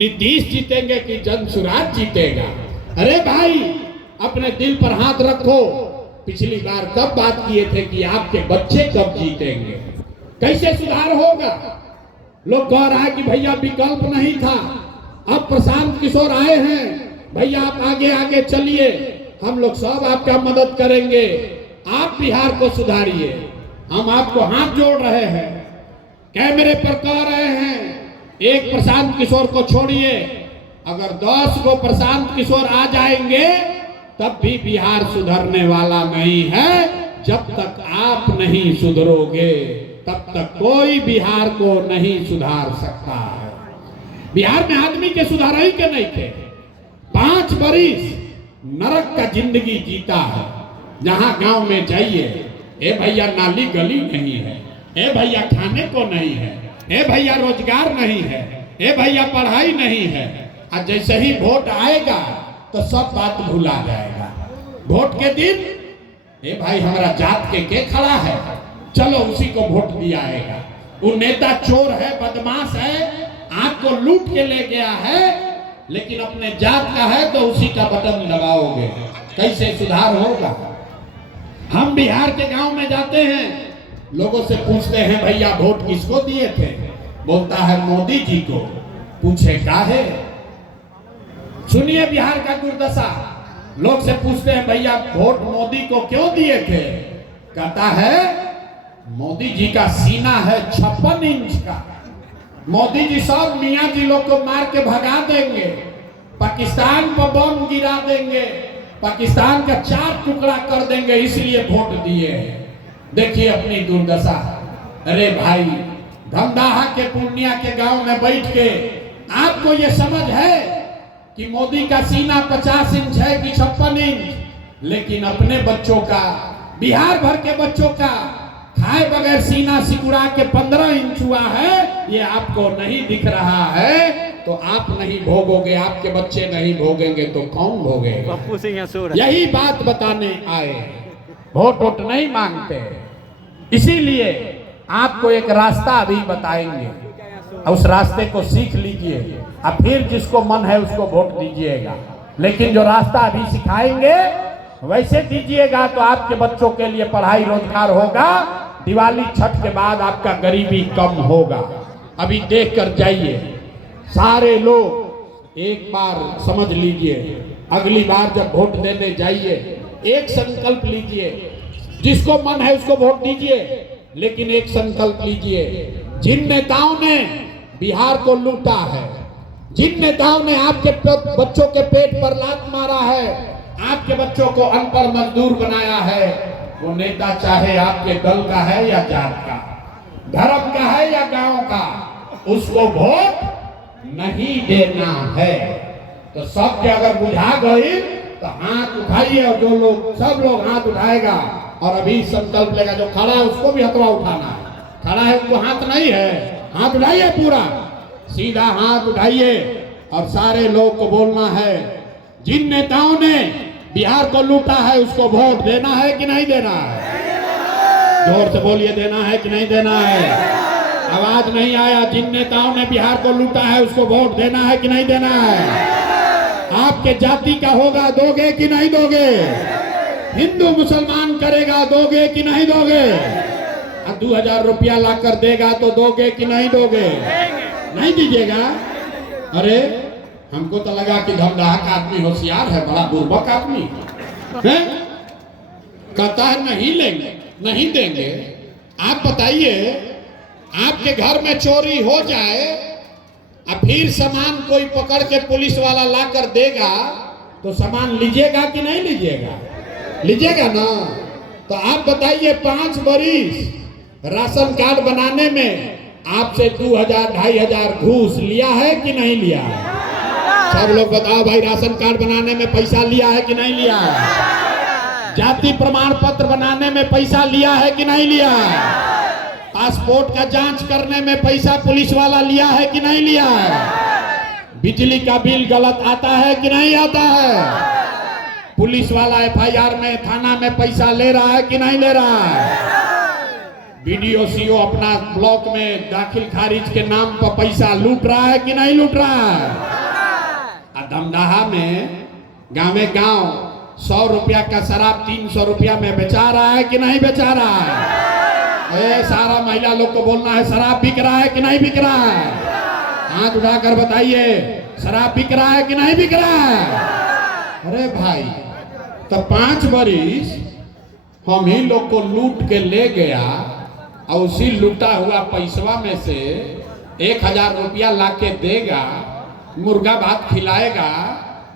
नीतीश जीतेंगे कि जनसुराज जीतेगा। अरे भाई अपने दिल पर हाथ रखो। पिछली बार कब बात किए थे कि आपके बच्चे कब जीतेंगे, कैसे सुधार होगा। लोग कह रहा है कि भैया विकल्प नहीं था, अब प्रशांत किशोर आए हैं, भैया आप आगे आगे चलिए, हम लोग सब आपका मदद करेंगे, आप बिहार को सुधारिए। हम आपको हाथ जोड़ रहे हैं, कैमरे पर कह रहे हैं एक प्रशांत किशोर को छोड़िए, अगर 10 को प्रशांत किशोर आ जाएंगे तब भी बिहार सुधरने वाला नहीं है। जब तक आप नहीं सुधरोगे तब तक कोई बिहार को नहीं सुधार सकता है। बिहार में आदमी के सुधार ही के नहीं थे। 5 बरिस नरक का जिंदगी जीता है। जहां गांव में जाइए, ए भैया नाली गली नहीं है, ए भैया खाने को नहीं है, ए भैया रोजगार नहीं है, ए भैया पढ़ाई नहीं है। और जैसे ही वोट आएगा तो सब बात भुला जाएगा। वोट के दिन ए भाई हमारा जात के खड़ा है, चलो उसी को वोट दिया आएगा। वो नेता चोर है, बदमाश है, आपको लूट के ले गया है, लेकिन अपने जात का है तो उसी का बटन दबाओगे, कैसे सुधार होगा। हम बिहार के गांव में जाते हैं, लोगों से पूछते हैं भैया वोट किसको दिए थे, बोलता है मोदी जी को। पूछे काहे। सुनिए बिहार का दुर्दशा। लोग से पूछते हैं भैया वोट मोदी को क्यों दिए थे, कहता है मोदी जी का सीना है 56 इंच का, मोदी जी सब मियां जी लोग को मार के भगा देंगे, पाकिस्तान पर बम गिरा देंगे, पाकिस्तान का 4 टुकड़ा कर देंगे, इसलिए वोट दिए हैं। देखिए अपनी दुर्दशा। अरे भाई धमदाहा के पूर्णिया के गांव में बैठ के आपको ये समझ है कि मोदी का सीना 50 इंच है कि 56 इंच, लेकिन अपने बच्चों का, बिहार भर के बच्चों का खाए बगैर सीना सिकुड़ा के 15 इंच हुआ है, ये आपको नहीं दिख रहा है। तो आप नहीं भोगोगे, आपके बच्चे नहीं भोगेंगे तो कौन भोगेगा। यही बात बताने आए, वोट वोट नहीं मांगते। इसीलिए आपको एक रास्ता अभी बताएंगे, उस रास्ते को सीख लीजिए, अब फिर जिसको मन है उसको वोट दीजिएगा। लेकिन जो रास्ता अभी सिखाएंगे वैसे दीजिएगा तो आपके बच्चों के लिए पढ़ाई रोजगार होगा, दिवाली छठ के बाद आपका गरीबी कम होगा। अभी देख कर जाइए, सारे लोग एक बार समझ लीजिए, अगली बार जब वोट देने जाइए एक संकल्प लीजिए, जिसको मन है उसको वोट दीजिए, लेकिन एक संकल्प लीजिए, जिन नेताओं ने बिहार को लूटा है, जिन नेताओं ने आपके बच्चों के पेट पर लात मारा है, आपके बच्चों को अनपढ़ मजदूर बनाया है, वो नेता चाहे आपके दल का है या जात का, धर्म का है या गांव का, उसको वोट नहीं देना है। तो सबके अगर बुझा गई तो हाथ उठाइए, और जो लोग, सब लोग हाथ उठाएगा और अभी संकल्प लेगा। जो खड़ा है उसको भी हथवा उठाना है, खड़ा है उसको हाथ नहीं है, हाथ उठाइए, पूरा सीधा हाथ उठाइए और सारे लोग को बोलना है, जिन नेताओं ने बिहार को लूटा है उसको वोट देना है कि नहीं देना है। जोर से बोलिए, देना है कि नहीं देना है। आवाज नहीं आया। जिन नेताओं ने बिहार को लूटा है उसको वोट देना है कि नहीं देना है। आपके जाति का होगा, दोगे कि नहीं दोगे। हिंदू मुसलमान करेगा, दोगे कि नहीं दोगे। 2000 रुपया ला कर देगा तो दोगे कि नहीं दोगे। नहीं दीजिएगा। अरे हमको तो लगा कि धमदाहा का आदमी होशियार है, बड़ा बुर्बक आदमी है, कहता है नहीं लेंगे, नहीं देंगे। आप बताइए, आपके घर में चोरी हो जाए और फिर सामान कोई पकड़ के पुलिस वाला ला कर देगा तो सामान लीजिएगा कि नहीं लीजिएगा। लीजिएगा ना। तो आप बताइए, 5 बरिस राशन कार्ड बनाने में आपसे 2000-2500 घूस लिया है कि नहीं लिया है। सब लोग बताओ भाई, राशन कार्ड बनाने में पैसा लिया है कि नहीं लिया है। जाति प्रमाण पत्र बनाने में पैसा लिया है कि नहीं लिया है। पासपोर्ट का जांच करने में पैसा पुलिस वाला लिया है कि नहीं लिया है। बिजली का बिल गलत आता है कि नहीं आता है। पुलिस वाला FIR में, थाना में पैसा ले रहा है कि नहीं ले रहा है। बीडीओ सीओ अपना ब्लॉक में दाखिल खारिज के नाम पर पैसा लूट रहा है कि नहीं लूट रहा है। दमदाहा में गाँव 100 रुपया का शराब 300 रुपया में बेचा रहा है कि नहीं बेचा रहा है। सारा महिला लोग को बोलना है शराब बिक रहा है कि नहीं बिक रहा है। हाथ उठाकर बताइए शराब बिक रहा है कि नहीं बिक रहा है। अरे भाई तो 5 बरिस हम ही लोग को लूट के ले गया और उसी लूटा हुआ पैसवा में से 1000 रुपया ला के देगा, मुर्गा भात खिलाएगा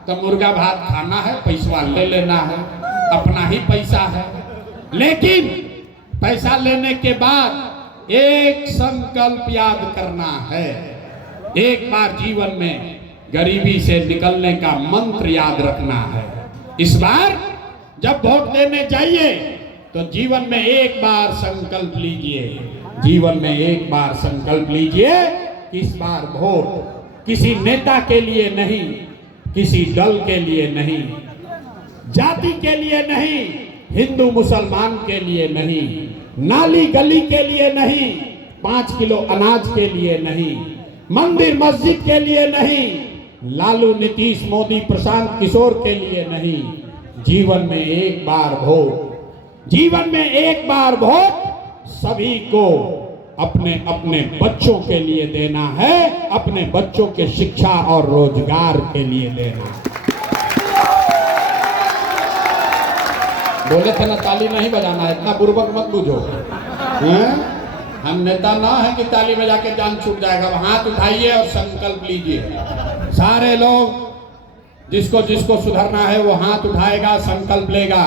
तो मुर्गा भात खाना है, पैसा ले लेना है, अपना ही पैसा है। लेकिन पैसा लेने के बाद एक संकल्प याद करना है, एक बार जीवन में गरीबी से निकलने का मंत्र याद रखना है। इस बार जब वोट देने जाइए तो जीवन में एक बार संकल्प लीजिए, जीवन में एक बार संकल्प लीजिए कि इस बार वोट किसी नेता के लिए नहीं, किसी दल के लिए नहीं, जाति के लिए नहीं, हिंदू मुसलमान के लिए नहीं, नाली गली के लिए नहीं, 5 किलो अनाज के लिए नहीं, मंदिर मस्जिद के लिए नहीं, लालू नीतीश मोदी प्रशांत किशोर के लिए नहीं। जीवन में एक बार वोट, जीवन में एक बार वोट सभी को अपने अपने बच्चों के लिए देना है, अपने बच्चों के शिक्षा और रोजगार के लिए देना। बोले थे ना ताली नहीं बजाना है, इतना बुर्बक मत बुझो। हम नेता ना है कि ताली बजा के जान छूट जाएगा। हाथ उठाइए और संकल्प लीजिए। सारे लोग जिसको जिसको सुधरना है वो हाथ उठाएगा, संकल्प लेगा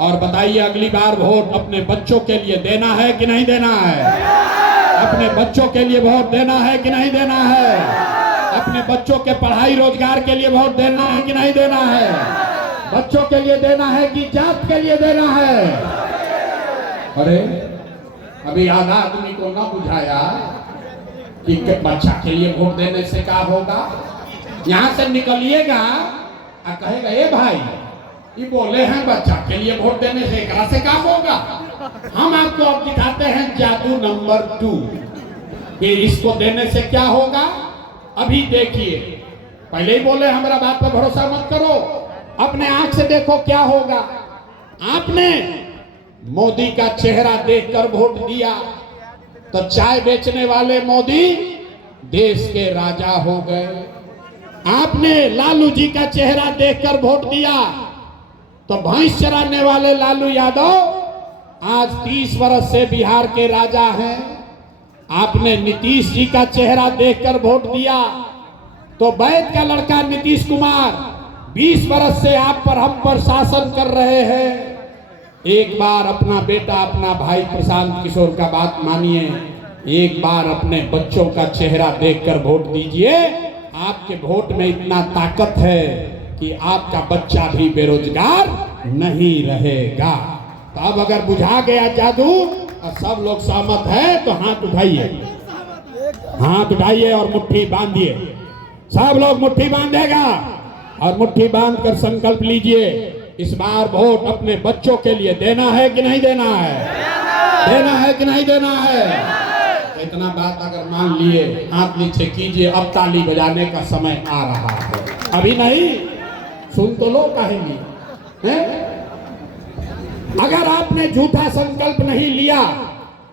और बताइए अगली बार वोट अपने बच्चों के लिए देना है कि नहीं देना है। अपने बच्चों के लिए वोट देना है कि नहीं देना है। अपने बच्चों के पढ़ाई रोजगार के लिए वोट देना है कि नहीं देना है। बच्चों के लिए देना है कि जात के लिए देना है। अरे अभी आधा आदमी को ना बुझाया कि बच्चा के लिए वोट देने से क्या होगा। यहाँ से निकलिएगा और कहेगा ए भाई ये बोले हैं बच्चा के लिए वोट देने से एकरा से काम होगा। हम आपको अब दिखाते हैं जादू नंबर 2 कि इसको देने से क्या होगा। अभी देखिए, पहले ही बोले हमारा बात पर भरोसा मत करो, अपने आंख से देखो क्या होगा। आपने मोदी का चेहरा देखकर वोट दिया तो चाय बेचने वाले मोदी देश के राजा हो गए। आपने लालू जी का चेहरा देखकर वोट दिया तो भैंस चराने वाले लालू यादव आज 30 वर्ष से बिहार के राजा हैं। आपने नीतीश जी का चेहरा देखकर वोट दिया तो वैद का लड़का नीतीश कुमार 20 वर्ष से आप पर हम पर शासन कर रहे हैं। एक बार अपना बेटा अपना भाई प्रशांत किशोर का बात मानिए, एक बार अपने बच्चों का चेहरा देखकर वोट दीजिए। आपके वोट में इतना ताकत है कि आपका बच्चा भी बेरोजगार नहीं रहेगा। तो अब अगर बुझा गया जादू और सब लोग सहमत है तो हाथ उठाइए, हाथ उठाइए और मुट्ठी बांधिए। सब लोग मुट्ठी बांधेगा और मुट्ठी बांधकर संकल्प लीजिए इस बार वोट अपने बच्चों के लिए देना है कि नहीं देना है। देना है कि नहीं देना है। इतना बात अगर मान लिए हाथ नीचे कीजिए। अब ताली बजाने का समय आ रहा है। अभी नहीं, सुन तो लो कहेंगी। अगर आपने झूठा संकल्प नहीं लिया,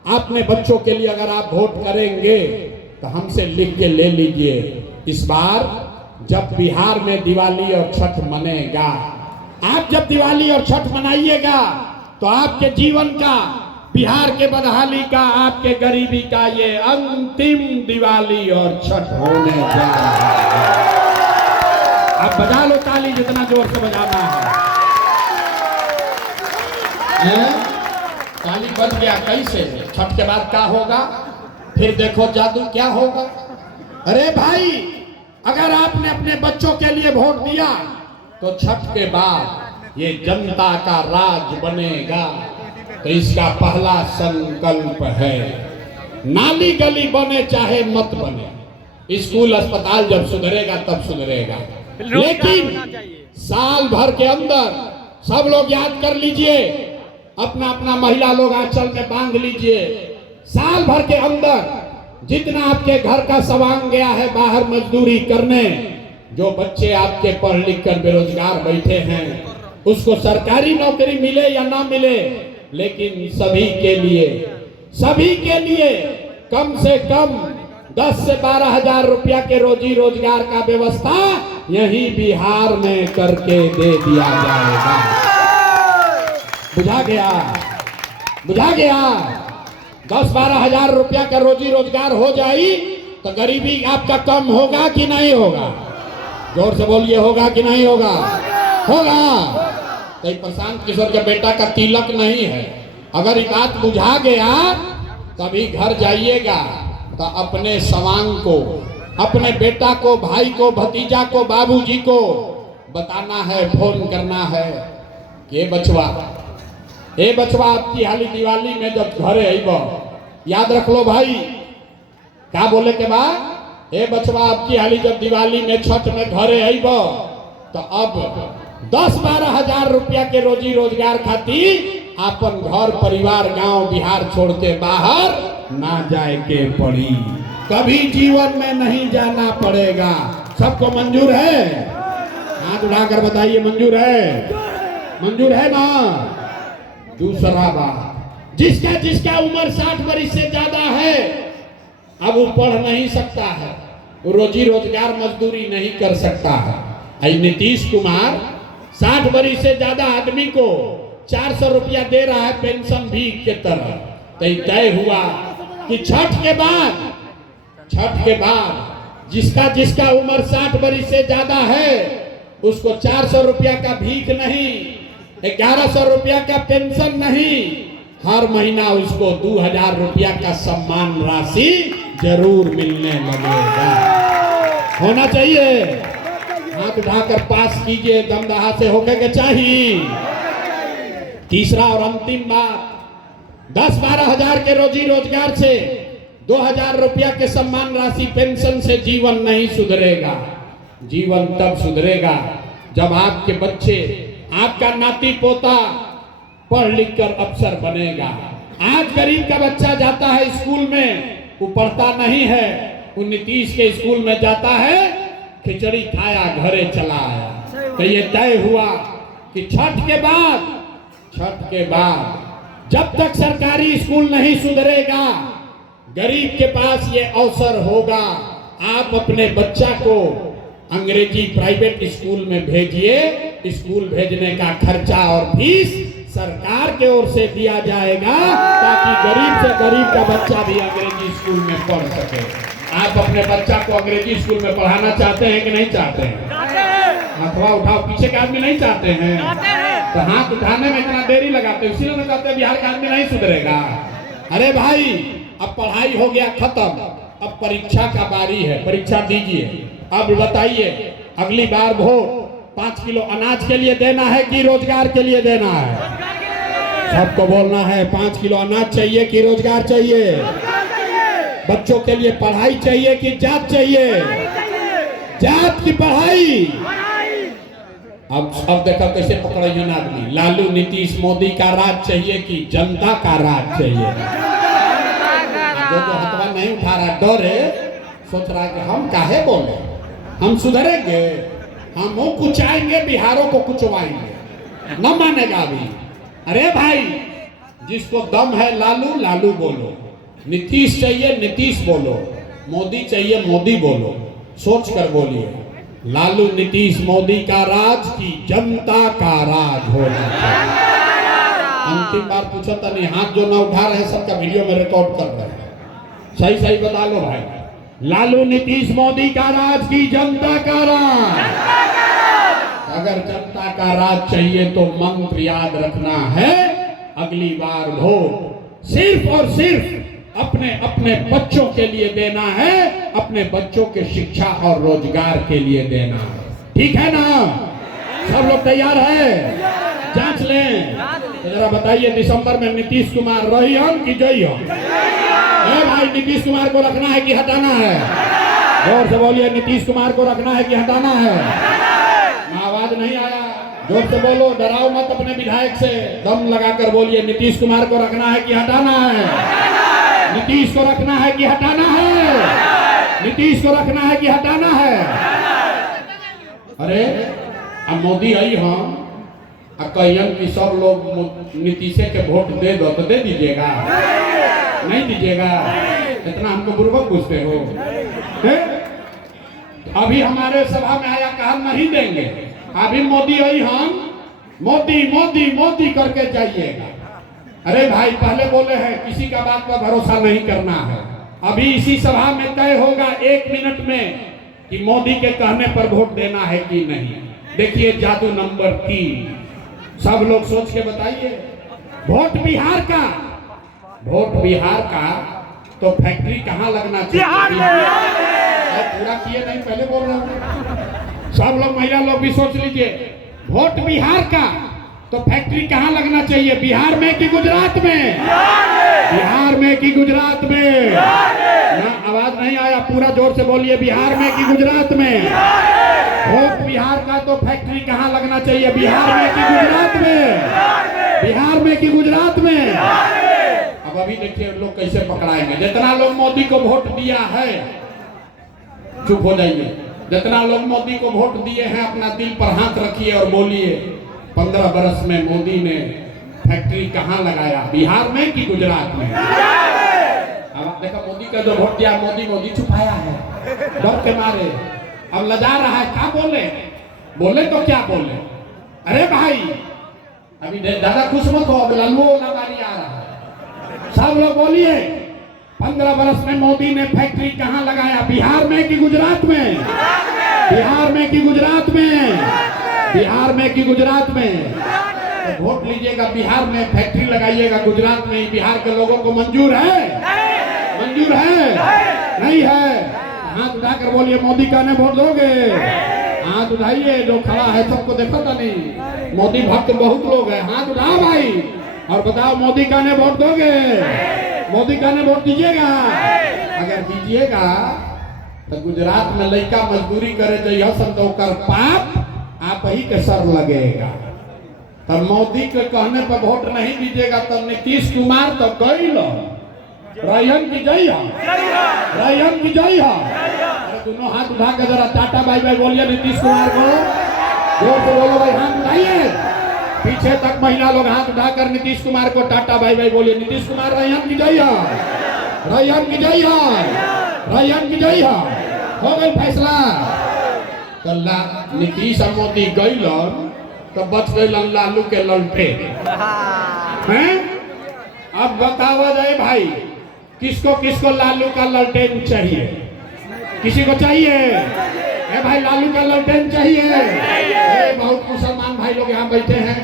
आपने बच्चों के लिए अगर आप वोट करेंगे तो हमसे लिख के ले लीजिए। इस बार जब बिहार में दिवाली और छठ मनेगा, आप जब दिवाली और छठ मनाइएगा तो आपके जीवन का, बिहार के बदहाली का, आपके गरीबी का ये अंतिम दिवाली और छठ होने जा रहा है। आप बजा लो ताली जितना जोर से बजाना है। ताली बज गया कैसे? छठ के बाद क्या होगा? फिर देखो जादू क्या होगा। अरे भाई, अगर आपने अपने बच्चों के लिए वोट दिया तो छठ के बाद ये जनता का राज बनेगा। तो इसका पहला संकल्प है, नाली गली बने चाहे मत बने, स्कूल अस्पताल जब सुधरेगा तब सुधरेगा, लेकिन साल भर के अंदर सब लोग याद कर लीजिए, अपना अपना महिला लोग आंचल में बांध लीजिए, साल भर के अंदर जितना आपके घर का सामान गया है बाहर मजदूरी करने, जो बच्चे आपके पढ़ लिख कर बेरोजगार बैठे हैं, उसको सरकारी नौकरी मिले या ना मिले, लेकिन सभी के लिए कम से कम 10 से 12 हजार रुपया के रोजी रोजगार का व्यवस्था यही बिहार में करके दे दिया जाएगा। बुझा गया 10-12 हजार रुपया का रोजी रोजगार हो जाए तो गरीबी आपका कम होगा कि नहीं होगा? जोर से बोलिए, होगा कि नहीं होगा? होगा। तो प्रशांत किशोर के बेटा का तिलक नहीं है, अगर एक बात बुझा गया तभी घर जाइएगा तो अपने सवांग को, अपने बेटा को, भाई को, भतीजा को, बाबूजी को बताना है, फोन करना है कि ए बचवा आपकी हाली दिवाली में जब घरे आइब, याद रख लो भाई, क्या बोले के बाद, ए बचवा आपकी हाली जब दिवाली में छठ में घरे आइब तो अब 10-12 हजार रुपया के रोजी रोजगार खातिर अपन घर परिवार गांव बिहार छोड़ के बाहर ना जाए के पड़ी, कभी जीवन में नहीं जाना पड़ेगा। सबको मंजूर है? हाथ उठाकर बताइए, मंजूर है? मंजूर है ना? दूसरा बात, जिसका उम्र 60 वर्ष से ज्यादा है, अब वो पढ़ नहीं सकता है, वो रोजी रोजगार मजदूरी नहीं कर सकता है। नीतीश कुमार 60 वर्ष से ज्यादा आदमी को 400 रुपया दे रहा है पेंशन भी के तरह। तो तय हुआ कि छठ के बाद जिसका उम्र 60 वर्ष से ज्यादा है उसको 400 रुपया का भीख नहीं, 1100 रुपया का पेंशन नहीं, हर महीना उसको 2000 रुपया का सम्मान राशि जरूर मिलने लगेगा। होना चाहिए। हाथ उठाकर पास कीजिए, दमदहा से होकर के चाहिए। तीसरा और अंतिम बात, 10-12 हजार के रोजी रोजगार से 2000 रुपया के सम्मान राशि पेंशन से जीवन नहीं सुधरेगा। जीवन तब सुधरेगा जब आपके बच्चे, आपका नाती पोता पढ़ लिख कर अफसर बनेगा। आज गरीब का बच्चा जाता है स्कूल में, वो पढ़ता नहीं है, वो नीतीश के स्कूल में जाता है, खिचड़ी खाया घरे चला आया। तो ये तय हुआ कि छठ के बाद जब तक सरकारी स्कूल नहीं सुधरेगा, गरीब के पास ये अवसर होगा, आप अपने बच्चा को अंग्रेजी प्राइवेट स्कूल में भेजिए। स्कूल भेजने का खर्चा और फीस सरकार के ओर से दिया जाएगा ताकि गरीब से गरीब का बच्चा भी अंग्रेजी स्कूल में पढ़ सके। आप अपने बच्चा को अंग्रेजी स्कूल में पढ़ाना चाहते हैं कि नहीं चाहते हैं? हाथवा उठाओ, पीछे के आदमी नहीं चाहते हैं। तो हाथ उठाने में इतना देरी लगाते हैं, इसीलिए तो कहते हैं बिहार का आदमी नहीं सुधरेगा। अरे भाई, अब पढ़ाई हो गया खत्म, अब परीक्षा का बारी है, परीक्षा दीजिए। अब बताइए, अगली बार वोट 5 किलो अनाज के लिए देना है कि रोजगार के लिए देना है? सबको बोलना है, 5 किलो अनाज चाहिए कि रोजगार चाहिए? बच्चों के लिए पढ़ाई चाहिए कि जात चाहिए? जात की पढ़ाई। अब देखो कैसे पकड़े हैं आदमी। लालू नीतीश मोदी का राज चाहिए कि जनता का राज चाहिए? जो हथवा नहीं उठा रहा, डर है, सोच रहा है कि हम काहे बोले, हम सुधरेंगे, हम मुंह कुचाएंगे, बिहारों को कुचवाएंगे, न मानेगा अभी। अरे भाई, जिसको दम है लालू लालू बोलो, नीतीश चाहिए नीतीश बोलो, मोदी चाहिए मोदी बोलो, सोच कर बोलिए। लालू नीतीश मोदी का राज की जनता का राज होना चाहिए। अंतिम बार पूछो तो नहीं, हाथ जो ना उठा रहे सबका वीडियो में रिकॉर्ड कर रहे हैं, सही बता लो भाई। लालू नीतीश मोदी का राज की जनता का राज। अगर जनता का राज चाहिए तो मंत्र याद रखना है, अगली बार वोट सिर्फ और सिर्फ अपने अपने बच्चों के लिए देना है, अपने बच्चों के शिक्षा और रोजगार के लिए देना है। ठीक है ना? सब लोग तैयार है? जांच लें तो जरा बताइए, दिसंबर में नीतीश कुमार रही हम कि जई हम? भाई, नीतीश कुमार को रखना है कि हटाना है? जोर से बोलिए, नीतीश कुमार को रखना है कि हटाना है? आवाज नहीं आया, जोर से बोलो, डराओ मत अपने विधायक से, दम लगाकर बोलिए, नीतीश कुमार को रखना है कि हटाना है? नीतीश को रखना है कि हटाना है? नीतीश को रखना है कि हटाना है? अरे अब मोदी आई हम कहियन कि सब लोग नीतीश के वोट दे दो तो दे दीजिएगा? नहीं दीजिएगा? इतना हमको बुर्बक पूछते हो? अभी हमारे सभा में आया कहा नहीं देंगे, अभी मोदी आई हम मोदी मोदी मोदी करके जाइएगा। अरे भाई पहले बोले हैं किसी का बात पर भरोसा नहीं करना है। अभी इसी सभा में तय होगा 1 मिनट में कि मोदी के कहने पर वोट देना है कि नहीं। देखिए जादू नंबर 3, सब लोग सोच के बताइए। वोट बिहार का, वोट बिहार का तो फैक्ट्री कहाँ लगना चाहिए? पूरा किए नहीं, पहले बोल रहा हूँ। सब लोग महिला लोग भी सोच लीजिए, वोट बिहार का तो फैक्ट्री कहाँ लगना चाहिए? बिहार में कि गुजरात में? बिहार में कि गुजरात में? ना आवाज नहीं आया, पूरा जोर से बोलिए, बिहार में कि गुजरात में? वोट बिहार का तो फैक्ट्री कहाँ लगना चाहिए? बिहार में कि गुजरात में? बिहार में कि गुजरात में? अब अभी देखिए लोग कैसे पकड़ाएंगे। जितना लोग मोदी को वोट दिया है, चुप हो जाइए। जितना लोग मोदी को वोट दिए हैं अपना दिल पर हाथ रखिए और बोलिए 15 बरस में मोदी ने फैक्ट्री कहाँ लगाया? बिहार में कि गुजरात में? अब देखा मोदी का जो वोट दिया, मोदी मोदी छुपाया है डर के मारे, अब लजा रहा है। क्या बोले? बोले तो क्या बोले? अरे भाई अभी ज्यादा खुश मत हो, अब लालू वाला बारी आ रहा है। सब लोग बोलिए 15 बरस में मोदी ने फैक्ट्री कहाँ लगाया? बिहार में कि गुजरात में? बिहार में कि गुजरात में? बिहार में कि गुजरात में? तो वोट लीजिएगा, बिहार में फैक्ट्री लगाइएगा, गुजरात में। बिहार के लोगों को मंजूर है? मंजूर है? नहीं है? हाथ उठाकर बोलिए मोदी का ने वोट दोगे? हाथ उठाइए, जो खड़ा है सबको देखो तो नहीं, मोदी भक्त बहुत लोग हैं। हाथ उठाओ भाई और बताओ मोदी का ने वोट दोगे? मोदी का ने वोट दीजिएगा? अगर दीजिएगा तो गुजरात में लड़का मजदूरी करे तो यह संतो कर पाप आप ही के सर लगेगा। तब मोदी के कहने पर वोट नहीं दीजिएगा तो नीतीश कुमार तो गई लो रैयन की जय हो, रैयन की जय हो। अरे दोनों हाथ उठा के जरा टाटा बाय बाय बोलिए नीतीश कुमार को, जोर से बोलो भाई, हाथ उठाइए। पीछे तक महिला लोग हाथ उठाकर नीतीश कुमार को टाटा बाय बाय बोलिए। नीतीश कुमार रैयन की जय हो, रैयन की जय हो, रैयन की जय हो। हो गई फैसला। तो नीतीश और मोदी गईलन तो बच गईलन लालू के ललटे हैं। अब बतावा जाए भाई किसको किसको लालू का ललटेन चाहिए? किसी को चाहिए? ए भाई लालू का ललटेन चाहिए? बहुत मुसलमान भाई लोग यहाँ बैठे हैं,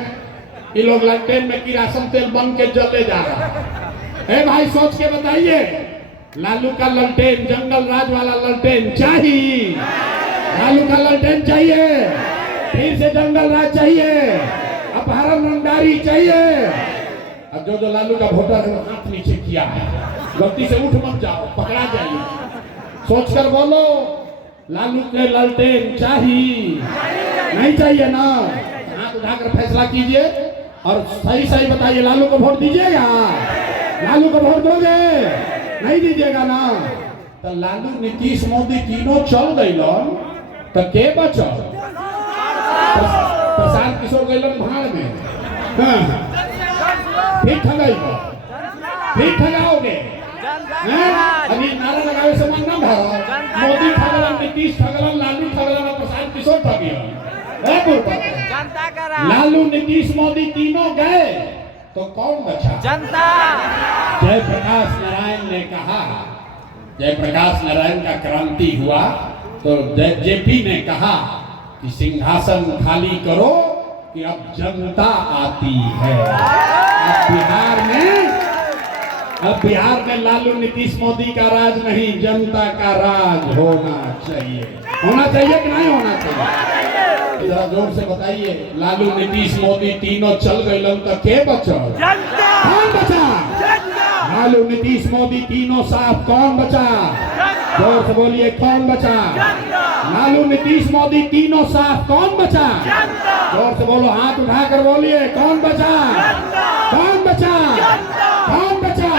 ये लोग ललटेन में किरासन तेल बन के जले जा रहा है। ए भाई सोच के बताइए, लालू का ललटेन, जंगल राज वाला ललटेन चाहिए? लालू का ललटेन चाहिए? फिर से जंगल राज चाहिए? अपहरण रंगदारी चाहिए? अब जो लालू का वोटर है हाथ नीचे किया है, गलती से उठ मत जाओ, पकड़ा जाइए। सोचकर बोलो लालू के ललटेन चाहिए? नहीं चाहिए ना? हाथ उठाकर फैसला कीजिए और सही सही बताइए, लालू को वोट दीजिएगा? लालू को वोट दोगे? नहीं दीजिएगा ना? तो लालू नीतीश मोदी तीनों चल गई तो के बचल? प्रशांत किशोर गईलन भाड़ में। हाँ। फिर ठगाइबो, फिर ठगाओगे? अभी नारा लगावे से मन न भरो। मोदी ठगलन, नीतीश ठगलन, लालू ठगलन और प्रशांत किशोर ठगिलन। लालू नीतीश मोदी तीनों गए तो कौन बचा? जनता। जयप्रकाश नारायण ने कहा, जयप्रकाश नारायण का क्रांति हुआ तो जेपी ने कहा कि सिंहासन खाली करो कि अब जनता आती है। अब बिहार में लालू नीतीश मोदी का राज नहीं, जनता का राज होना चाहिए। होना चाहिए कि नहीं होना चाहिए? जरा जोर से बताइए। लालू नीतीश मोदी तीनों चल गए तो के बचल? कौन बचा? लालू नीतीश मोदी तीनों साफ, कौन बचा? जोर से बोलिए, कौन बचा? लालू नीतीश मोदी तीनों साफ, कौन बचा? जोर से बोलो, हाथ उठाकर बोलिए, कौन बचा? कौन बचा? कौन बचा?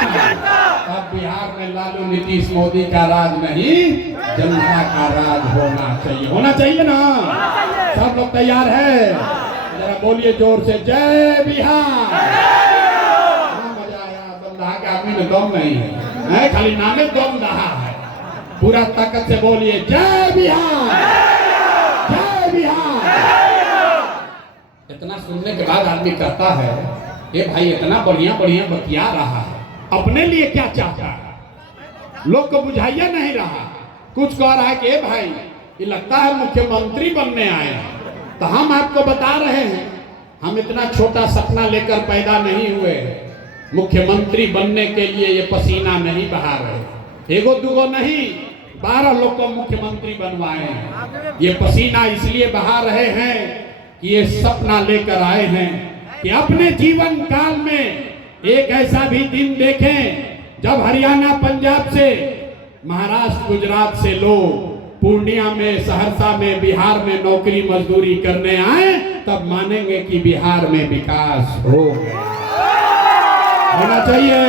अब बिहार लालू नीतीश मोदी का राज नहीं, जनता का राज होना चाहिए ना। सब लोग तैयार है? जरा बोलिए जोर से, जय बिहार। मजा आया। दम दहा के आदमी में दम नहीं है, खाली नामे दम दहा है। पूरा ताकत से बोलिए, जय बिहार, जय बिहार। इतना सुनने के बाद आदमी कहता है, ये भाई इतना बढ़िया बढ़िया बतिया रहा है, अपने लिए क्या चाहता है? लोग को बुझाइया नहीं रहा। कुछ कह रहा है कि भाई ये लगता है मुख्यमंत्री बनने आए हैं। तो हम आपको बता रहे हैं, हम इतना छोटा सपना लेकर पैदा नहीं हुए। मुख्यमंत्री बनने के लिए ये पसीना नहीं बहा रहे, एगो दुगो नहीं, 12 लोग को मुख्यमंत्री बनवाए हैं। ये पसीना इसलिए बहा रहे हैं कि ये सपना लेकर आए हैं कि अपने जीवन काल में एक ऐसा भी दिन देखें जब हरियाणा, पंजाब से, महाराष्ट्र, गुजरात से लोग पूर्णिया में, सहरसा में, बिहार में नौकरी मजदूरी करने आए, तब मानेंगे कि बिहार में विकास होना चाहिए।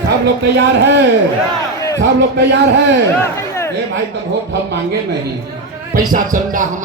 सब लोग तैयार है? सब लोग तैयार है? भाई तब वोट हम मांगे नहीं, पैसा चंदा हम